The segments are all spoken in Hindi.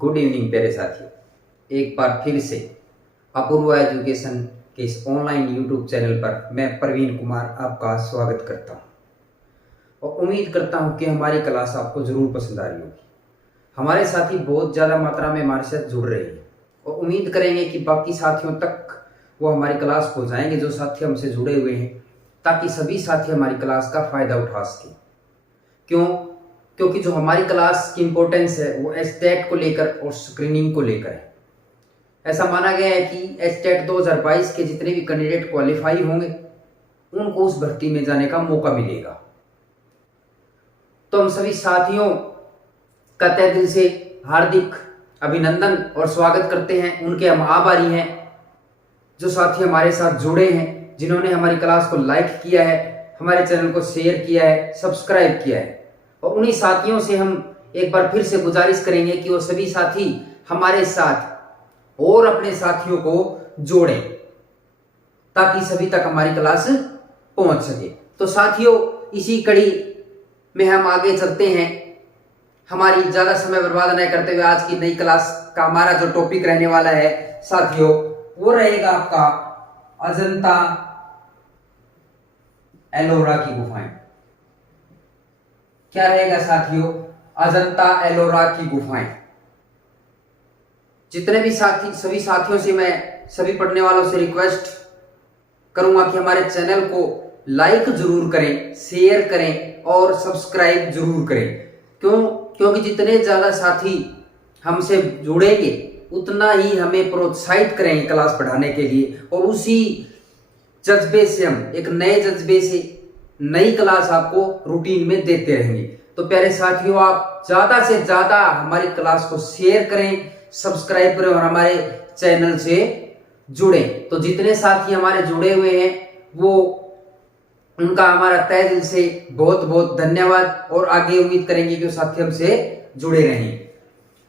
गुड इवनिंग प्यारे साथियों। एक बार फिर से अपूर्वा एजुकेशन के इस ऑनलाइन यूट्यूब चैनल पर मैं प्रवीण कुमार आपका स्वागत करता हूं और उम्मीद करता हूं कि हमारी क्लास आपको ज़रूर पसंद आ रही होगी। हमारे साथी बहुत ज़्यादा मात्रा में हमारे साथ जुड़ रहे हैं और उम्मीद करेंगे कि बाकी साथियों तक वो हमारी क्लास पहुँचाएंगे जो साथी हमसे जुड़े हुए हैं, ताकि सभी साथी हमारी क्लास का फ़ायदा उठा सकें। क्योंकि जो हमारी क्लास की इम्पोर्टेंस है वो एस्टेट को लेकर और स्क्रीनिंग को लेकर है। ऐसा माना गया है कि एस्टेट 2022 के जितने भी कैंडिडेट क्वालिफाई होंगे उनको उस भर्ती में जाने का मौका मिलेगा। तो हम सभी साथियों का तहे दिल से हार्दिक अभिनंदन और स्वागत करते हैं। उनके हम आभारी हैं जो साथी हमारे साथ जुड़े हैं, जिन्होंने हमारी क्लास को लाइक किया है, हमारे चैनल को शेयर किया है, सब्सक्राइब किया है। और उन्हीं साथियों से हम एक बार फिर से गुजारिश करेंगे कि वो सभी साथी हमारे साथ और अपने साथियों को जोड़ें ताकि सभी तक हमारी क्लास पहुंच सके। तो साथियों, इसी कड़ी में हम आगे चलते हैं। हमारी ज्यादा समय बर्बाद नहीं करते हुए आज की नई क्लास का हमारा जो टॉपिक रहने वाला है साथियों, वो रहेगा आपका अजंता एलोरा की गुफाएं। क्या रहेगा साथियों? अजंता एलोरा की गुफाएं। जितने भी साथी, सभी साथियों से मैं, सभी पढ़ने वालों से रिक्वेस्ट करूंगा कि हमारे चैनल को लाइक जरूर करें, शेयर करें और सब्सक्राइब जरूर करें। क्योंकि जितने ज्यादा साथी हमसे जुड़ेंगे उतना ही हमें प्रोत्साहित करेंगे क्लास पढ़ाने के लिए, और उसी जज्बे से हम एक नए जज्बे से नई क्लास आपको रूटीन में देते रहेंगे। तो प्यारे साथियों, आप ज्यादा से ज्यादा हमारी क्लास को शेयर करें, सब्सक्राइब करें और हमारे चैनल से जुड़ें। तो जितने साथी हमारे जुड़े हुए हैं वो उनका हमारा तहे दिल से बहुत बहुत धन्यवाद, और आगे उम्मीद करेंगे कि वो साथी हमसे जुड़े रहें।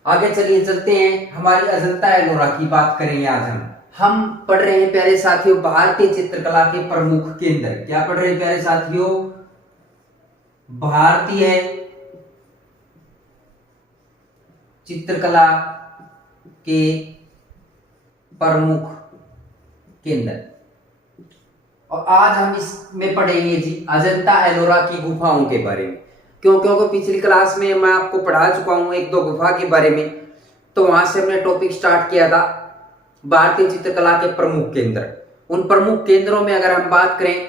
आगे चलिए चलते हैं, हमारी अजंता एलोरा की बात करेंगे आज हम पढ़ रहे हैं प्यारे साथियों भारतीय चित्रकला के प्रमुख केंद्र। क्या पढ़ रहे हैं प्यारे साथियों? भारतीय चित्रकला के प्रमुख केंद्र। और आज हम इसमें पढ़ेंगे जी अजंता एलोरा की गुफाओं के बारे में। क्योंकि पिछली क्लास में मैं आपको पढ़ा चुका हूं एक दो गुफा के बारे में, तो वहां से हमने टॉपिक स्टार्ट किया था भारतीय चित्रकला के प्रमुख केंद्र। उन प्रमुख केंद्रों में अगर हम बात करें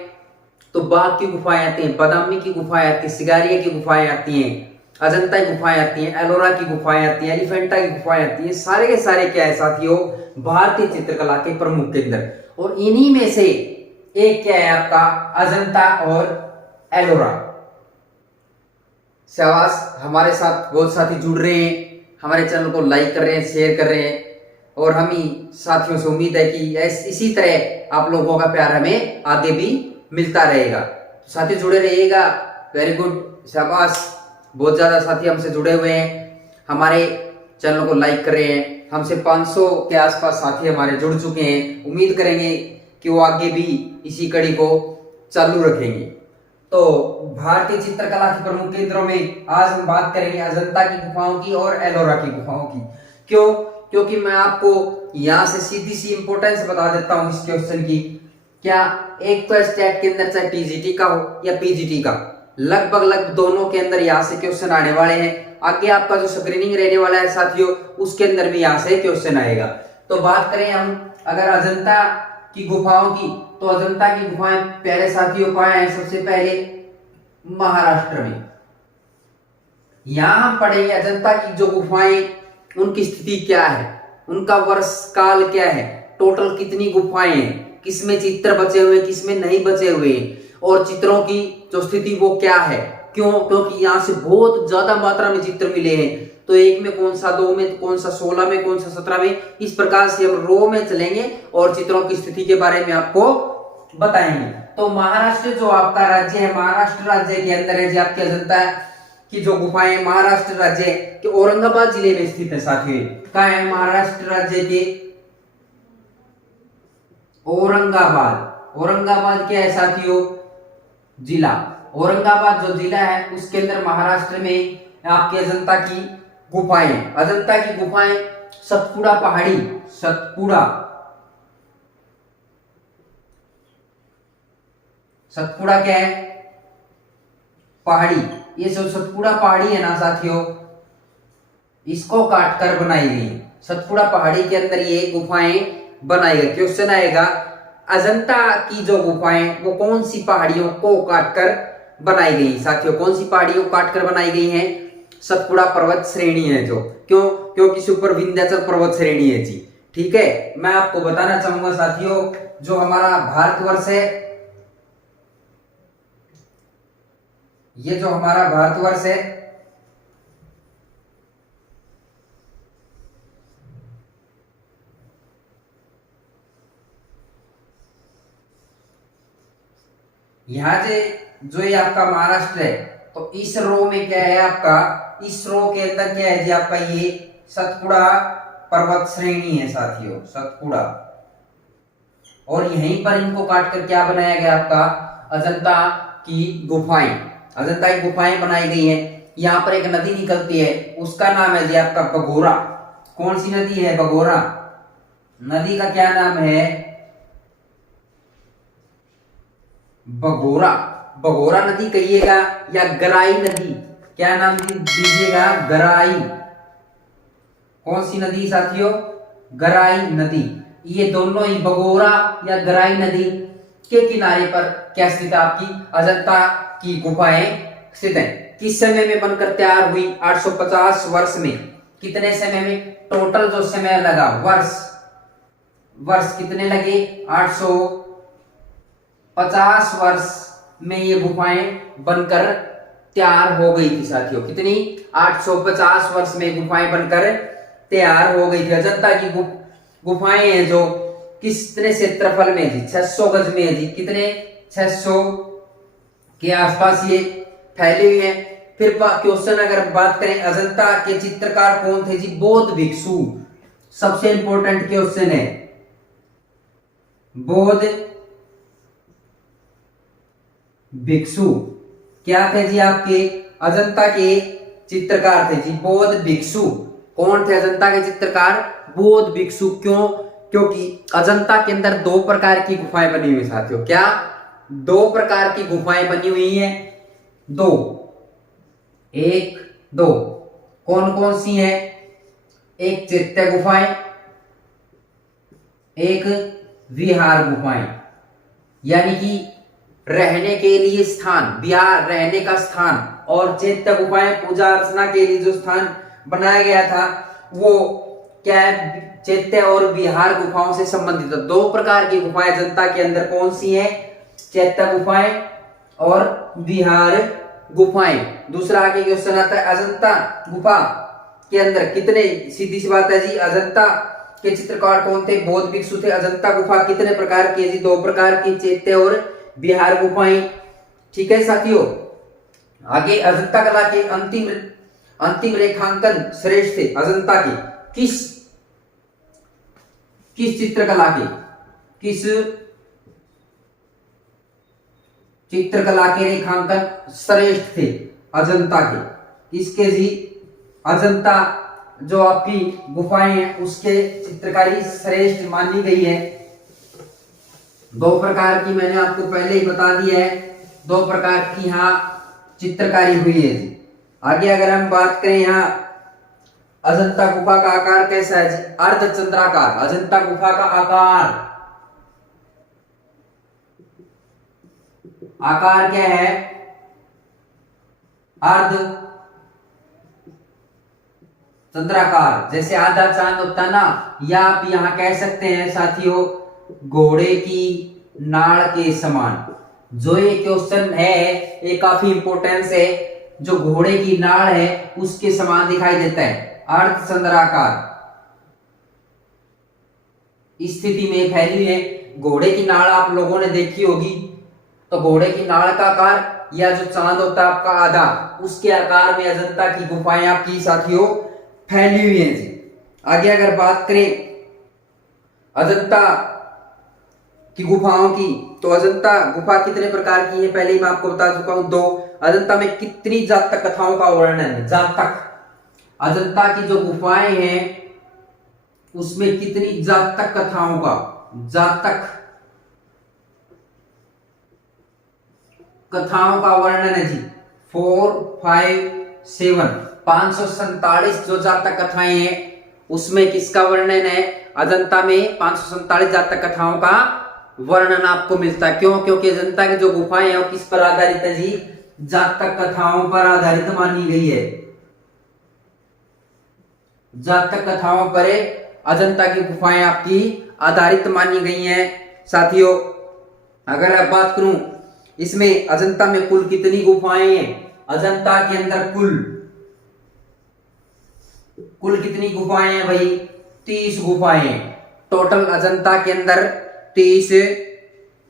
तो बाघ की गुफाएं आती हैं, बादामी की गुफाएं आती हैं, सिगारिया की गुफाएं आती हैं, अजंता की गुफाएं आती हैं, एलोरा की गुफाएं आती हैं, एलिफेंटा की गुफाएं आती हैं। सारे के सारे क्या है साथियों? भारतीय चित्रकला के प्रमुख केंद्र। और इन्हीं में से एक क्या है आपका? अजंता और एलोरा। शाबाश, हमारे साथ बहुत साथी जुड़ रहे हैं, हमारे चैनल को लाइक कर रहे हैं, शेयर कर रहे हैं, और हम ही साथियों से उम्मीद है कि इसी तरह आप लोगों का प्यार हमें आगे भी मिलता रहेगा। तो साथी जुड़े रहिएगा। वेरी गुड, शाबाश, बहुत ज्यादा साथी हमसे जुड़े हुए हैं, हमारे चैनल को लाइक कर रहे हैं। हमसे 500 के आसपास साथी हमारे जुड़ चुके हैं। उम्मीद करेंगे कि वो आगे भी इसी कड़ी को चालू रखेंगे। तो भारतीय चित्रकला के प्रमुख केंद्रों में आज हम बात करेंगे अजंता की गुफाओं की और एलोरा की गुफाओं की। क्योंकि मैं आपको यहां से सीधी सी इंपॉर्टेंस बता देता हूं इस क्वेश्चन की। क्या एक तो स्टेट के अंदर चाहे टीजीटी का हो या पीजीटी का, लगभग दोनों के अंदर यहां से क्वेश्चन आने वाले हैं। आगे आपका जो स्क्रीनिंग रहने वाला है साथियों, उसके अंदर भी यहां से क्वेश्चन आएगा। तो बात करें हम अगर अजंता की गुफाओं की, तो अजंता की गुफाएं प्यारे साथियों कहां है? सबसे पहले महाराष्ट्र में। यहां हम पढ़ेंगे अजंता की जो गुफाएं, उनकी स्थिति क्या है, उनका वर्ष काल क्या है, टोटल कितनी गुफाएं हैं, किसमें चित्र बचे हुए, किसमें नहीं बचे हुए, और चित्रों की जो स्थिति वो क्या है। क्योंकि यहाँ से बहुत ज्यादा मात्रा में चित्र मिले हैं। तो एक में कौन सा, दो में कौन सा, 16 में कौन सा, 17 में, इस प्रकार से हम रो में चलेंगे और चित्रों की स्थिति के बारे में आपको बताएंगे। तो महाराष्ट्र जो आपका राज्य है, महाराष्ट्र राज्य के अंदर है जी आपकी अजंता की जो गुफाएं। महाराष्ट्र राज्य के औरंगाबाद जिले में स्थित है साथियों। कहाँ है? महाराष्ट्र राज्य के औरंगाबाद क्या है साथियों? जिला। औरंगाबाद जो जिला है उसके अंदर महाराष्ट्र में आपकी अजंता की गुफाएं, अजंता की गुफाएं, सतपुड़ा पहाड़ी, सतपुड़ा, सतपुड़ा क्या है? पहाड़ी। ये जो सतपुड़ा पहाड़ी है ना साथियों, इसको काटकर बनाई गई। सतपुड़ा पहाड़ी के अंदर ये गुफाएं बनाई गई। क्वेश्चन आएगा अजंता की जो गुफाएं वो कौन सी पहाड़ियों को काटकर बनाई गई? साथियों कौन सी पहाड़ियों को काटकर बनाई गई हैं? सतपुड़ा पर्वत श्रेणी है जो, क्यों? क्योंकि ऊपर विंध्याचल पर्वत श्रेणी है जी। ठीक है, मैं आपको बताना चाहूंगा साथियों, जो हमारा भारतवर्ष है, ये जो हमारा भारतवर्ष है, यहाँ से जो ये आपका महाराष्ट्र है, तो इस रो में क्या है आपका, इस रो के अंदर क्या है जी आपका, ये सतपुड़ा पर्वत श्रेणी है साथियों, सतपुड़ा। और यहीं पर इनको काटकर क्या बनाया गया आपका, अजंता की गुफाएं, अजंता की गुफाएं बनाई गई हैं। यहाँ पर एक नदी निकलती है, उसका नाम है जी आपका बघोरा। कौन सी नदी है? बघोरा। नदी का क्या नाम है? बघोरा। बघोरा नदी कहिएगा या गराई नदी, क्या नाम दीजिएगा? गराई। कौन सी नदी साथियों? गराई नदी। ये दोनों ही बघोरा या गराई नदी के किनारे पर क्या स्थित है? आपकी अजंता की गुफाएं स्थित हैं। किस समय में बनकर तैयार हुई? 850 वर्ष में। कितने समय में? टोटल जो समय लगा, वर्ष कितने लगे? 850 वर्ष में ये गुफाएं बनकर तैयार हो गई थी साथियों। कितनी? 850 वर्ष में गुफाएं बनकर तैयार हो गई थी। अजंता की गुफाएं हैं जो कितने क्षेत्रफल में जी? 600 गज में है जी। कितने? 600 के आसपास ये फैली हुई है। फिर क्वेश्चन अगर बात करें, अजंता के चित्रकार कौन थे जी? बौद्ध भिक्षु। सबसे इंपॉर्टेंट क्वेश्चन है, बौद्ध भिक्षु क्या थे जी? आपके अजंता के चित्रकार थे जी बौद्ध भिक्षु। कौन थे अजंता के चित्रकार? बौद्ध भिक्षु। क्यों? क्योंकि अजंता के अंदर दो प्रकार की गुफाएं बनी हुई साथियों। क्या? दो प्रकार की गुफाएं बनी हुई हैं। दो, एक, दो। कौन कौन सी हैं? एक चैत्य गुफाएं, एक विहार गुफाएं, यानी कि रहने के लिए स्थान, विहार रहने का स्थान, और चैत्य गुफाएं पूजा अर्चना के लिए जो स्थान बनाया गया था वो क्या है? चैत्य और विहार गुफाओं से संबंधित। दो प्रकार की गुफाएं अजंता के अंदर कौन सी हैं? चैत्य गुफाएं और विहार गुफाएं। दूसरा आगे क्वेश्चन आता है, अजंता गुफा के अंदर कितने, सीधी सी बात है जी, अजंता के चित्रकार कौन थे? बौद्ध भिक्षु थे। अजंता गुफा कितने प्रकार की है जी? दो प्रकार की, चैत्य और विहार गुफाएं। ठीक है साथियों, आगे अजंता कला के अंतिम रेखांकन श्रेष्ठ थे अजंता के किस चित्रकला के? किस चित्रकला के रेखांकन श्रेष्ठ थे अजंता के? किसके जी? अजंता जो आपकी गुफाएं हैं उसके चित्रकारी श्रेष्ठ मानी गई है। दो प्रकार की मैंने आपको पहले ही बता दिया है, दो प्रकार की यहाँ चित्रकारी हुई है जी। आगे अगर हम बात करें, यहाँ अजंता गुफा का आकार कैसा है जी? अर्धचंद्राकार। अजंता गुफा का आकार क्या है? अर्ध चंद्राकार। जैसे आधा चांद होता ना, या आप यहां कह सकते हैं साथियों घोड़े की नाड़ के समान। जो ये क्वेश्चन है ये काफी इंपॉर्टेंस है। जो घोड़े की नाड़ है उसके समान दिखाई देता है, अर्ध चंद्राकार स्थिति में फैली है। घोड़े की नाड़ आप लोगों ने देखी होगी, तो घोड़े की नाड़ का आकार या जो चांद होता है आपका आधा, उसके आकार में अजंता की गुफाएं आपकी साथियों फैली हुई हैं जी। आगे अगर बात करें अजंता की गुफाओं की, तो अजंता गुफा कितने प्रकार की है? पहले ही मैं आपको बता चुका हूं, दो। अजंता में कितनी जातक कथाओं का वर्णन है? जातक अजंता की जो गुफाएं हैं उसमें कितनी जातक कथाओं का, जातक कथाओं का वर्णन है जी। 4, 5, 7, 547 जो जातक कथाएं हैं उसमें किसका वर्णन है? अजंता में 547 जातक कथाओं का वर्णन आपको मिलता है। क्यों? क्योंकि अजंता की जो गुफाएं हैं वो किस पर आधारित है जी? जातक कथाओं पर आधारित मानी गई है। जातक कथाओं पर अजंता की गुफाएं आपकी आधारित मानी गई हैं। साथियों, अगर आप बात करूं इसमें अजंता में कुल कितनी गुफाएं हैं? अजंता के अंदर कुल कितनी गुफाएं हैं भाई? 30 गुफाएं। टोटल अजंता के अंदर 30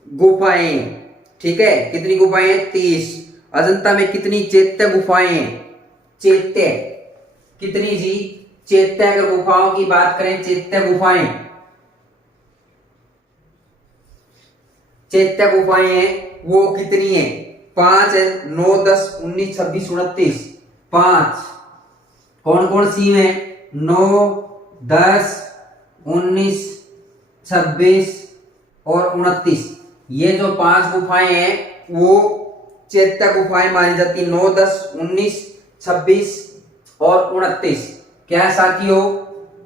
गुफाएं। ठीक है, कितनी गुफाएं? 30। अजंता में कितनी चैत्य गुफाएं हैं? चैत्य कितनी जी? चैत्य अगर गुफाओं की बात करें, चैत्य गुफाएं हैं वो कितनी है? 5 है। 9, 10, 19, 26, 29, 5। कौन कौन सी है? 9, 10, 19, 26 और 29। ये जो 5 गुफाएं हैं वो चैत्य गुफाएं मानी जाती। 9, 10, 19, 26 और 29 क्या साथियों?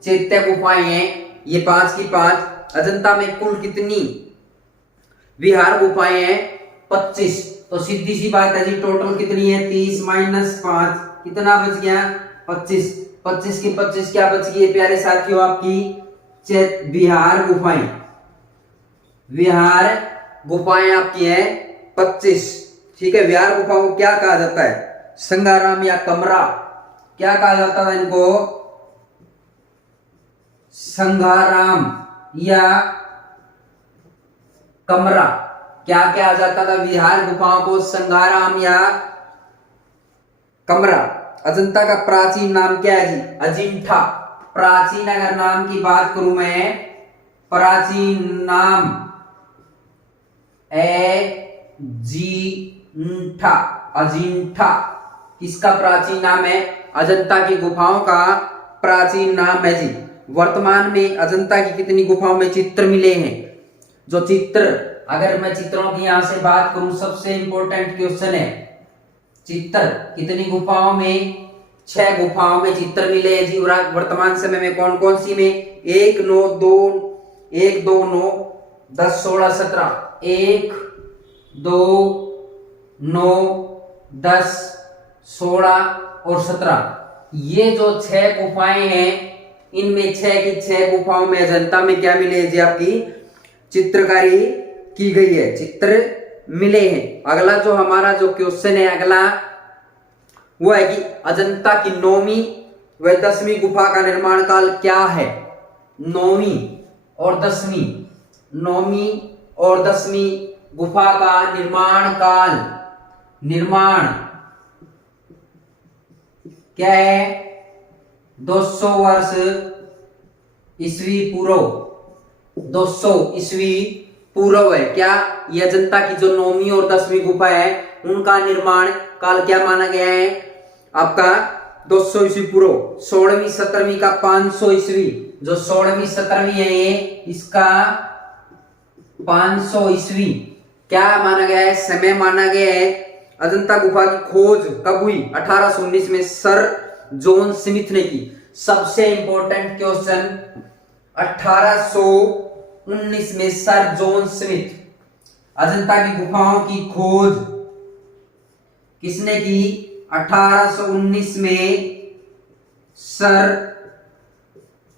चैत्य गुफाएं हैं ये 5 की 5। अजंता में कुल कितनी विहार गुफाएं हैं? 25। तो सीधी सी बात है जी, टोटल कितनी है? 30 - 5 कितना बच गया? 25। 25 की 25 क्या बच गई प्यारे साथियों? आपकी विहार गुफाएं। विहार गुफाएं आपकी है 25। ठीक है, विहार गुफाओं को क्या कहा जाता है? संगाराम या कमरा। क्या कहा जाता था इनको? संगाराम या कमरा। क्या क्या आ जाता था विहार गुफाओं को? संगाराम या कमरा। अजंता का प्राचीन नाम क्या है जी? अजिंठा। प्राचीन अगर नाम की बात करूं मैं, प्राचीन नाम अजिंठा। अजिंठा किसका प्राचीन नाम है? अजंता की गुफाओं का प्राचीन नाम है जी। वर्तमान में अजंता की कितनी गुफाओं में चित्र मिले हैं? जो चित्र, अगर मैं चित्रों की यहां से बात करूं, सबसे इंपॉर्टेंट क्वेश्चन है चित्र कितनी गुफाओं में? 6 गुफाओं में चित्र मिले हैं जी। वर्तमान समय में कौन कौन सी में? 1, 9, 2, 9, 10, 16, 17। 1, 2, 9, 10, 16 और 17। ये जो 6 गुफाएं हैं इनमें 6 की 6 गुफाओं में अजंता में क्या मिले जी? आपकी चित्रकारी की गई है, चित्र मिले हैं। अगला जो हमारा जो क्वेश्चन है अगला वो है कि अजंता की 9वीं व 10वीं गुफा का निर्माण काल क्या है? 9वीं और 10वीं, 9वीं और 10वीं गुफा का निर्माण काल, निर्माण क्या है? 200 वर्ष ईस्वी पूर्व। 200 ईस्वी पूर्व है क्या? ये अजंता की जो 9वीं और 10वीं गुफा है उनका निर्माण काल क्या माना गया है? आपका 200 ईस्वी पूर्व। 16वीं 17वीं का 500 ईस्वी। जो 16वीं 17वीं है ये इसका 500 ईस्वी क्या माना गया है? समय माना गया है। अजंता गुफा की खोज कब हुई? 1819 में सर जॉन स्मिथ ने की। सबसे इंपॉर्टेंट क्वेश्चन, 1819 में सर जॉन स्मिथ अजंता की गुफाओं की खोज किसने की? 1819 में sir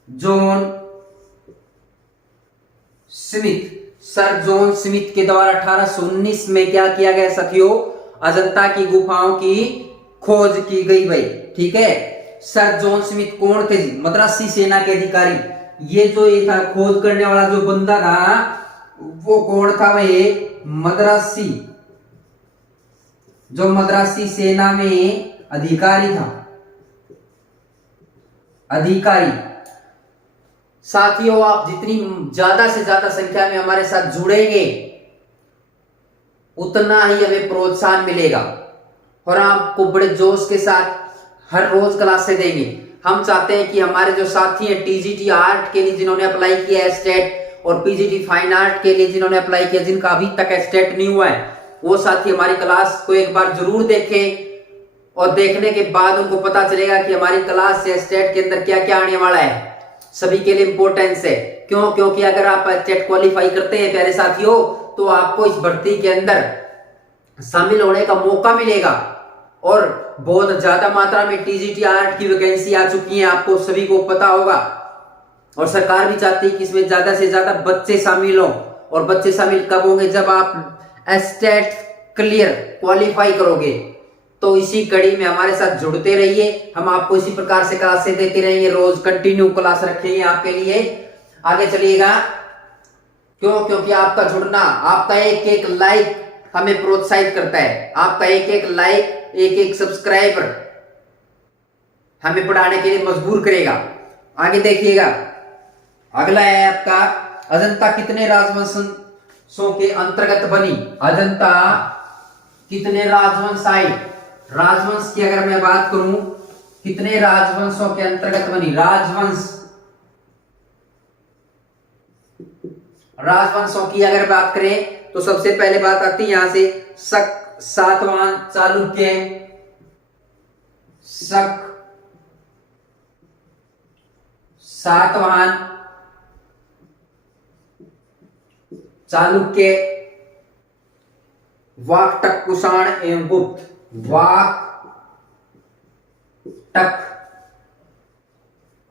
John Smith. Sir John Smith के द्वारा 1819 में क्या किया गया साथियों? अजंता की गुफाओं की खोज की गई भाई। ठीक है, सर जॉन स्मिथ कौन थे जी? मद्रासी सेना के अधिकारी। ये जो ये था खोज करने वाला जो बंदा था वो कौन था भाई? मद्रासी, जो मद्रासी सेना में अधिकारी था, अधिकारी। साथियों, आप जितनी ज्यादा से ज्यादा संख्या में हमारे साथ जुड़ेंगे उतना ही हमें प्रोत्साहन मिलेगा और आपको बड़े जोश के साथ हर रोज क्लासें देंगे। हम चाहते हैं कि हमारे जो साथी हैं टीजीटी आर्ट के लिए जिन्होंने अप्लाई किया है स्टेट, और पीजीटी फाइन आर्ट के लिए जिन्होंने अप्लाई किया, जिनका अभी तक स्टेट नहीं हुआ है, वो साथी हमारी क्लास को एक बार जरूर देखें, और देखने के बाद उनको पता चलेगा कि हमारी क्लास से स्टेट के अंदर क्या क्या आने वाला है। सभी के लिए इंपॉर्टेंस है। क्यों? क्योंकि अगर आप स्टेट क्वालिफाई करते हैं प्यारे साथियों, तो आपको इस भर्ती के अंदर शामिल होने का मौका मिलेगा, और बहुत ज्यादा मात्रा में टीजीटी आर्ट की वैकेंसी आ चुकी है, आपको सभी को पता होगा। और सरकार भी चाहती है कि इसमें ज्यादा से ज्यादा बच्चे शामिल हों। और बच्चे शामिल कब होंगे? जब आप स्टेट क्लियर क्वालिफाई करोगे। तो इसी कड़ी में हमारे साथ जुड़ते रहिए, हम आपको इसी प्रकार से क्लासें देते रहेंगे, रोज कंटिन्यू क्लास रखेंगे आपके लिए। आगे चलिएगा। क्यों? क्योंकि आपका जुड़ना, आपका एक एक लाइक हमें प्रोत्साहित करता है। आपका एक एक लाइक, एक एक सब्सक्राइबर हमें पढ़ाने के लिए मजबूर करेगा। आगे देखिएगा, अगला है आपका अजंता कितने राजवंशों के अंतर्गत बनी? अजंता कितने राजवंश आए? राजवंश की अगर मैं बात करूं, कितने राजवंशों के अंतर्गत बनी? राजवंशों की अगर बात करें तो सबसे पहले बात आती है यहां से शक, सातवाहन, चालुक्य, शक, सातवाहन, चालुक्य, वाकटक, कुषाण एवं गुप्त। वाकटक,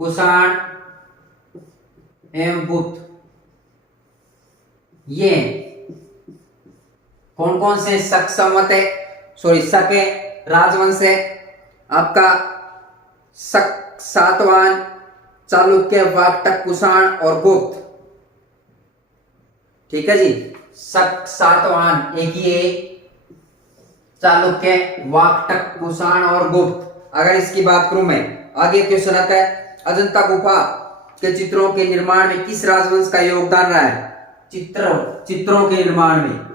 कुषाण एवं गुप्त, ये कौन कौन से शक संवत है, सॉरी शक है, राजवंश है आपका। शक, सातवाहन, चालुक्य, वाकटक, कुषाण और गुप्त। ठीक है जी। शक, सातवाहन एक ही है, चालुक्य, वाकटक, कुषाण और गुप्त। अगर इसकी बात करूं मैं, आगे क्वेश्चन आता है, अजंता गुफा के चित्रों के निर्माण में किस राजवंश का योगदान रहा है? चित्रों के निर्माण में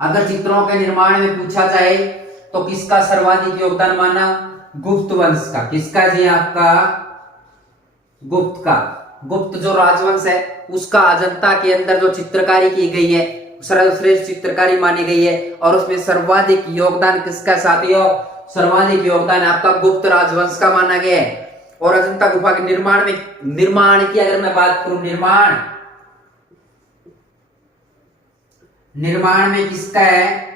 अगर चित्रों के निर्माण में पूछा जाए तो किसका सर्वाधिक योगदान माना? गुप्त वंश का। किसका जी? आपका गुप्त का। गुप्त जो राजवंश है उसका अजंता के अंदर जो चित्रकारी की गई है सर्वश्रेष्ठ चित्रकारी मानी गई है, और उसमें सर्वाधिक योगदान किसका साथियों? सर्वाधिक योगदान आपका गुप्त राजवंश का माना गया है। और अजंता गुफा के निर्माण की अगर मैं बात करूं, निर्माण में किसका है?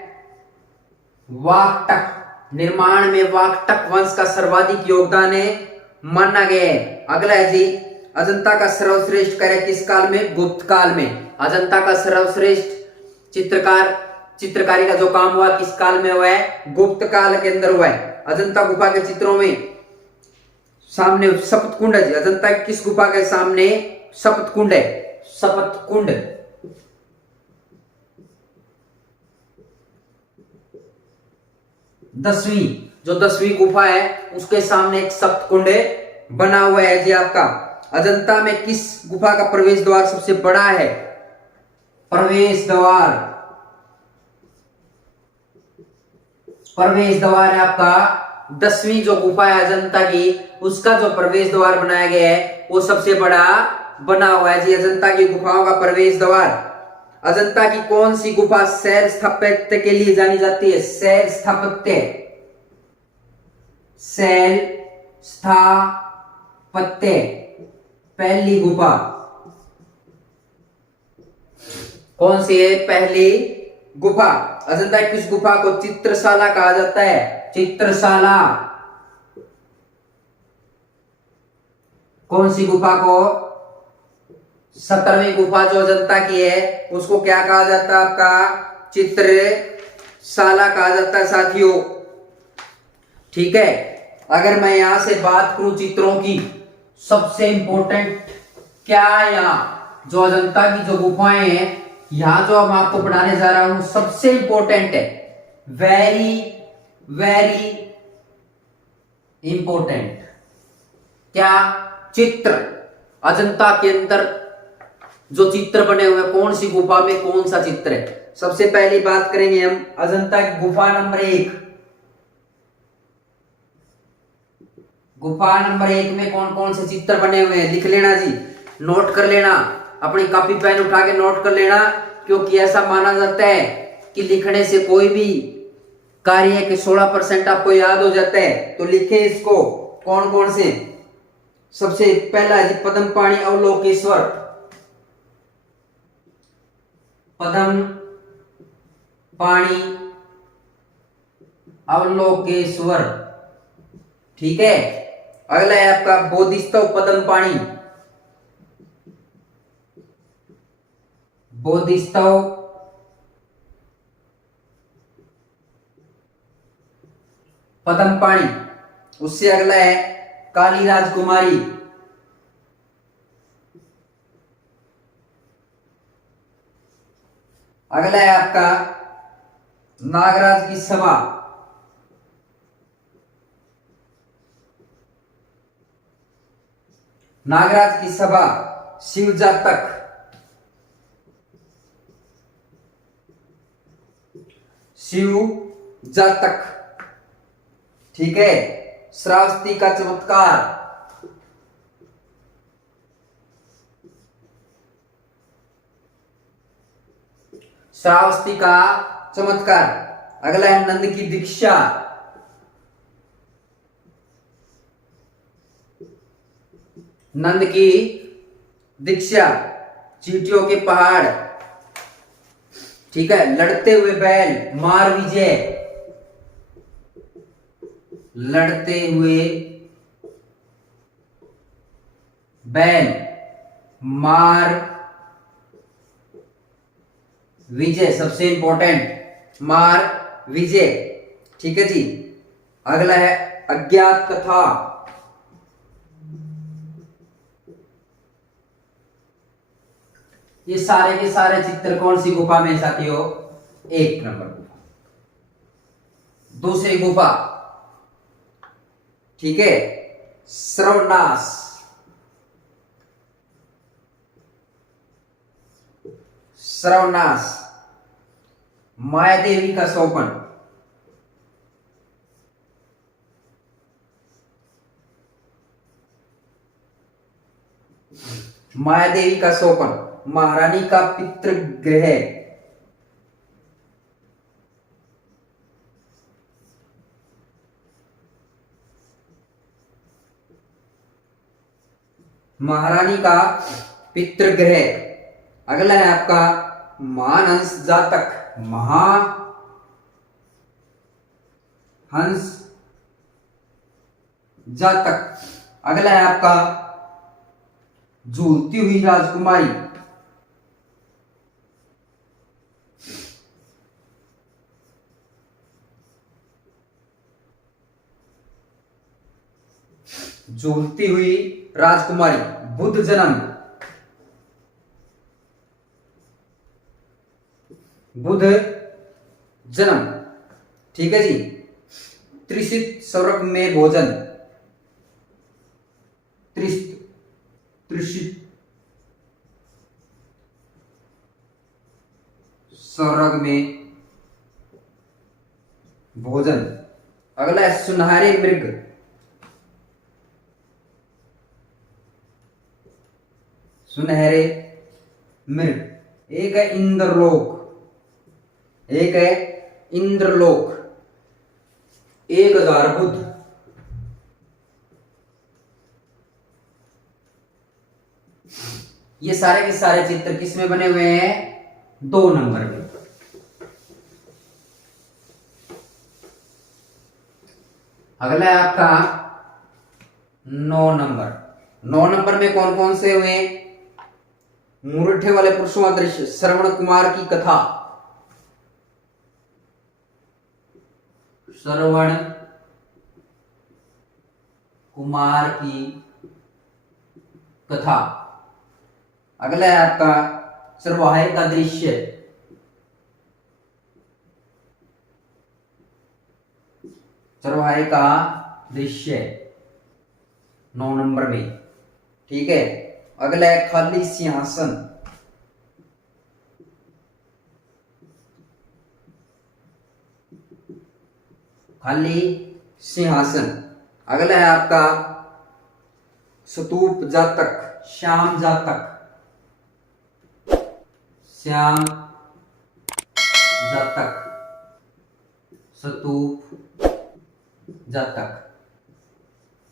वाकटक। निर्माण में वाकटक वंश का सर्वाधिक योगदान है, माना गया है। अगला है जी, अजंता का सर्वश्रेष्ठ कार्य किस काल में? गुप्त काल में। अजंता का सर्वश्रेष्ठ चित्रकारी का जो काम हुआ किस काल में हुआ है? गुप्त काल के अंदर हुआ है। अजंता गुफा के चित्रों में सामने सप्त कुंड है। अजंता किस गुफा के सामने सप्त कुंड है? सप्त कुंड। जो दसवीं गुफा है उसके सामने एक सप्त कुंड बना हुआ है जी आपका। अजंता में किस गुफा का प्रवेश द्वार सबसे बड़ा है? प्रवेश द्वार है आपका 10वीं जो गुफा है अजंता की, उसका जो प्रवेश द्वार बनाया गया है वो सबसे बड़ा बना हुआ है जी अजंता की गुफाओं का प्रवेश द्वार। अजंता की कौन सी गुफा शैल स्थापत्य के लिए जानी जाती है? शैल स्थापत्य पहली गुफा कौन सी है? पहली गुफा। अजंता किस गुफा को चित्रशाला कहा जाता है? चित्रशाला। कौन सी गुफा को? 17वीं गुफा जो अजंता की है उसको क्या कहा जाता है? आपका चित्रशाला कहा जाता है साथियों। ठीक है। अगर मैं यहां से बात करूं चित्रों की, सबसे इंपॉर्टेंट क्या है यहाँ जो अजंता की जो गुफाएं हैं, यहां जो हम आपको पढ़ाने जा रहा हूं सबसे इंपॉर्टेंट है, वेरी वेरी इंपॉर्टेंट। क्या? चित्र। अजंता के अंदर जो चित्र बने हुए हैं, कौन सी गुफा में कौन सा चित्र है। सबसे पहली बात करेंगे हम अजंता की गुफा नंबर 1। गुफा नंबर 1 में कौन कौन से चित्र बने हुए हैं लिख लेना जी, नोट कर लेना, अपनी कॉपी पेन उठा के नोट कर लेना, क्योंकि ऐसा माना जाता है कि लिखने से कोई भी कार्य के 16% आपको याद हो जाता है। तो लिखे इसको, कौन कौन से। सबसे पहला है जी पद्म पाणी अवलोकेश्वर, पद्म पाणी अवलोकेश्वर, ठीक है। अगला है आपका बोधिस्तव पद्म पाणी, बोधिस्तव पद्म पाणी। उससे अगला है काली राजकुमारी, अगला है आपका नागराज की सभा, नागराज की सभा, शिव जातक, शिव जातक, ठीक है। श्रावस्ती का चमत्कार, श्रावस्ती का चमत्कार। अगला है नंद की दीक्षा, नंद की दीक्षा, चींटियों के पहाड़, ठीक है। लड़ते हुए बैल, मार विजय, लड़ते हुए बैल, मार विजय, सबसे इंपॉर्टेंट मार विजय, ठीक है जी। अगला है अज्ञात कथा, ये सारे के सारे चित्र कौन सी गुफा में साथियों, 1 नंबर गुफा। दूसरी गुफा, ठीक है, श्रवणास, श्रवणास, माया देवी का सोपन, माया देवी का सोपन, महारानी का पितृगृह, महारानी का पितृगृह। अगला है आपका मानहंस जातक, महाहंस जातक। अगला है आपका झूलती हुई राजकुमारी, झूलती हुई राजकुमारी, बुद्ध जन्म, बुद्ध जन्म, ठीक है जी। त्रिशित स्वर्ग में भोजन, त्रिशित स्वर्ग में भोजन। अगला है सुनहरे मृग, सुनहरे मृग। एक है इंद्रलोक, एक है इंद्रलोक, 1000 बुद्ध। ये सारे के सारे चित्र किस में बने हुए हैं, 2 नंबर में। अगला है आपका 9 नंबर। 9 नंबर में कौन कौन से हुए, मुरठे वाले पुरुषों का दृश्य, श्रवण कुमार की कथा, श्रवण कुमार की कथा। अगला है आपका चरवाहे का दृश्य, चरवाहे का दृश्य 9 नंबर में, ठीक है। अगला है खाली सिंहासन, खाली सिंहासन। अगला है आपका स्तूप जातक, श्याम जातक, श्याम जातक, स्तूप जातक।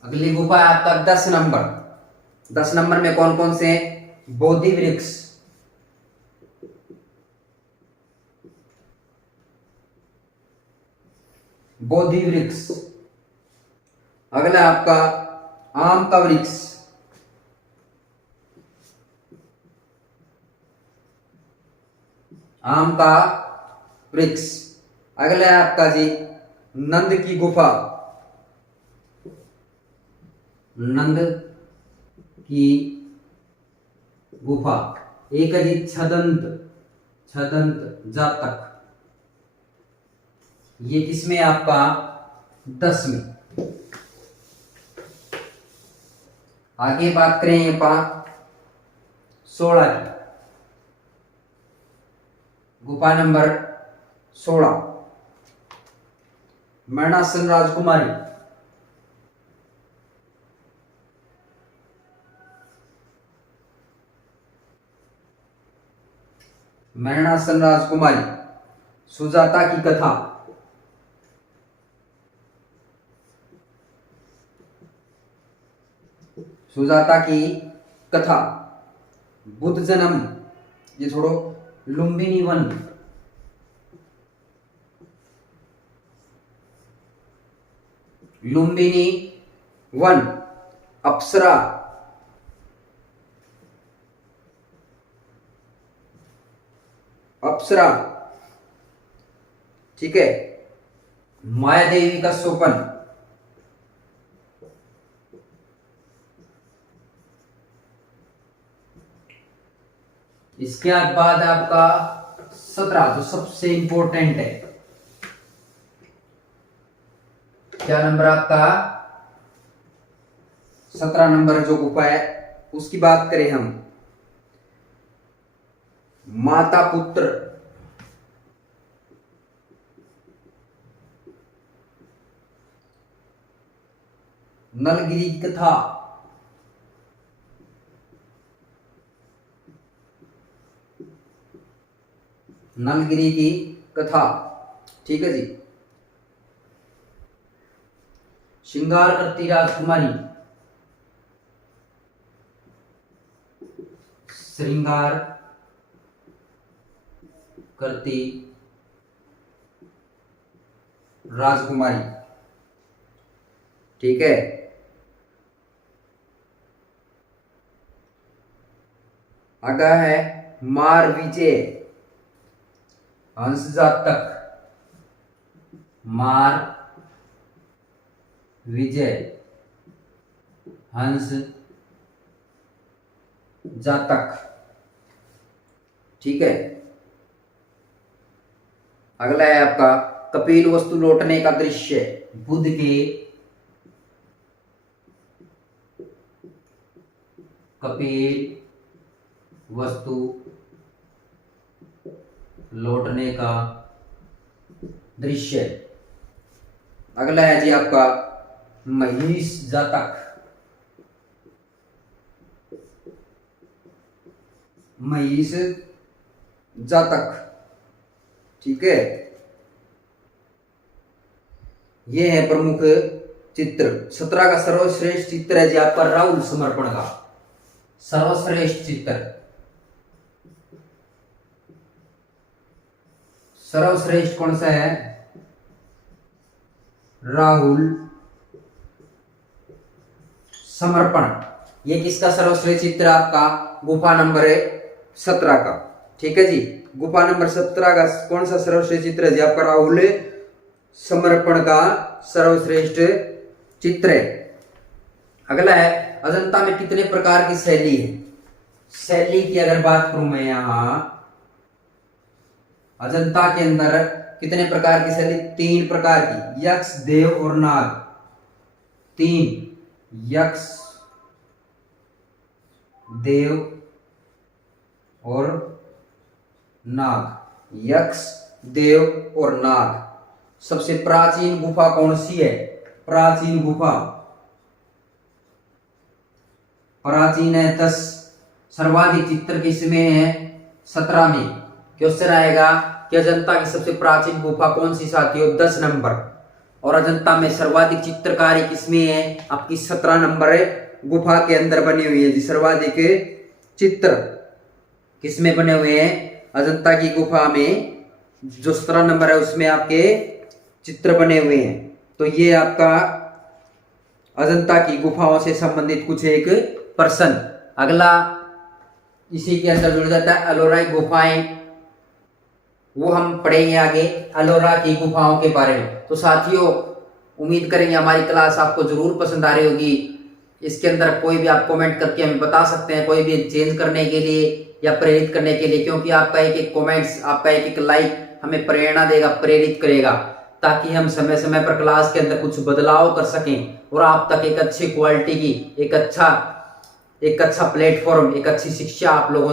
अगली गुफा है आपका 10 नंबर। 10 नंबर में कौन कौन से हैं? बोधि वृक्ष, बोधि वृक्ष। अगला आपका आम का वृक्ष, आम का वृक्ष। अगला है आपका जी नंद की गुफा, नंद की गुफा। एक है जी छदंत, छदंत जातक। ये किसमें आपका 10 में। आगे बात करें ये 16 की, गुफा नंबर 16 मरणासन राजकुमारी। मरणासन राजकुमारी, सुजाता की कथा, सुजाता की कथा। बुद्ध जन्म, ये छोड़ो, लुम्बिनी वन, लुम्बिनी वन। अप्सरा, अप्सरा, ठीक है। माया देवी का सोपन, इसके बाद आपका 17 जो सबसे इंपॉर्टेंट है। क्या नंबर आपका 17 नंबर जो गुफा है उसकी बात करें हम। माता पुत्र, नलगिरी की कथा, नलगिरी की कथा, ठीक है जी। श्रृंगार करती राजकुमारी, श्रृंगार करती राजकुमारी, ठीक है। अगला है मार विजय, हंस जातक, मार विजय, हंस जातक, ठीक है। अगला है आपका कपिल वस्तु लौटने का दृश्य, बुद्ध के कपिल वस्तु लौटने का दृश्य। अगला है जी आपका महिष जातक, महिष जातक, ठीक है। ये है प्रमुख चित्र। 17 का सर्वश्रेष्ठ चित्र है जी आपका राहुल समर्पण का, सर्वश्रेष्ठ चित्र, सर्वश्रेष्ठ कौन सा है? राहुल समर्पण। ये किसका सर्वश्रेष्ठ चित्र? आपका गुफा नंबर 17 का, ठीक है जी। गुफा नंबर 17 का कौन सा सर्वश्रेष्ठ चित्र है जी? आपका राहुल समर्पण का सर्वश्रेष्ठ चित्र है। अगला है अजंता में कितने प्रकार की शैली है? शैली की अगर बात करूं मैं यहां, अजंता के अंदर कितने प्रकार की शैली? 3 प्रकार की, यक्ष, देव और नाग। 3, यक्ष, देव और नाग, यक्ष, देव और नाग। सबसे प्राचीन गुफा कौन सी है? प्राचीन गुफा, प्राचीन है 10, सर्वाधिक चित्र किसमें है? 17 में। क्वेश्चन आएगा कि अजंता की सबसे प्राचीन गुफा कौन सी साथियों? 10 नंबर। और अजंता में सर्वाधिक चित्रकारी किसमें है? आपकी 17 नंबर गुफा के अंदर बनी हुई है जी। सर्वाधिक चित्र किसमें बने हुए हैं? अजंता की गुफा में जो 17 नंबर है उसमें आपके चित्र बने हुए हैं। तो ये आपका अजंता की गुफाओं से संबंधित कुछ एक प्रश्न। अगला इसी के अंदर जुड़ जाता है एलोरा की गुफाएं, वो हम पढ़ेंगे आगे एलोरा की गुफाओं के बारे में। तो साथियों उम्मीद करेंगे हमारी क्लास आपको जरूर पसंद आ रही होगी। इसके अंदर कोई भी आप कमेंट करके हमें बता सकते हैं, कोई भी चेंज करने के लिए या प्रेरित करने के लिए, क्योंकि आपका एक एक कमेंट्स, आपका एक एक लाइक हमें प्रेरणा देगा, प्रेरित करेगा, ताकि हम समय समय पर क्लास के अंदर कुछ बदलाव कर सकें और आप तक एक अच्छी क्वालिटी की एक अच्छा प्लेटफॉर्म, एक अच्छी शिक्षा आप लोगों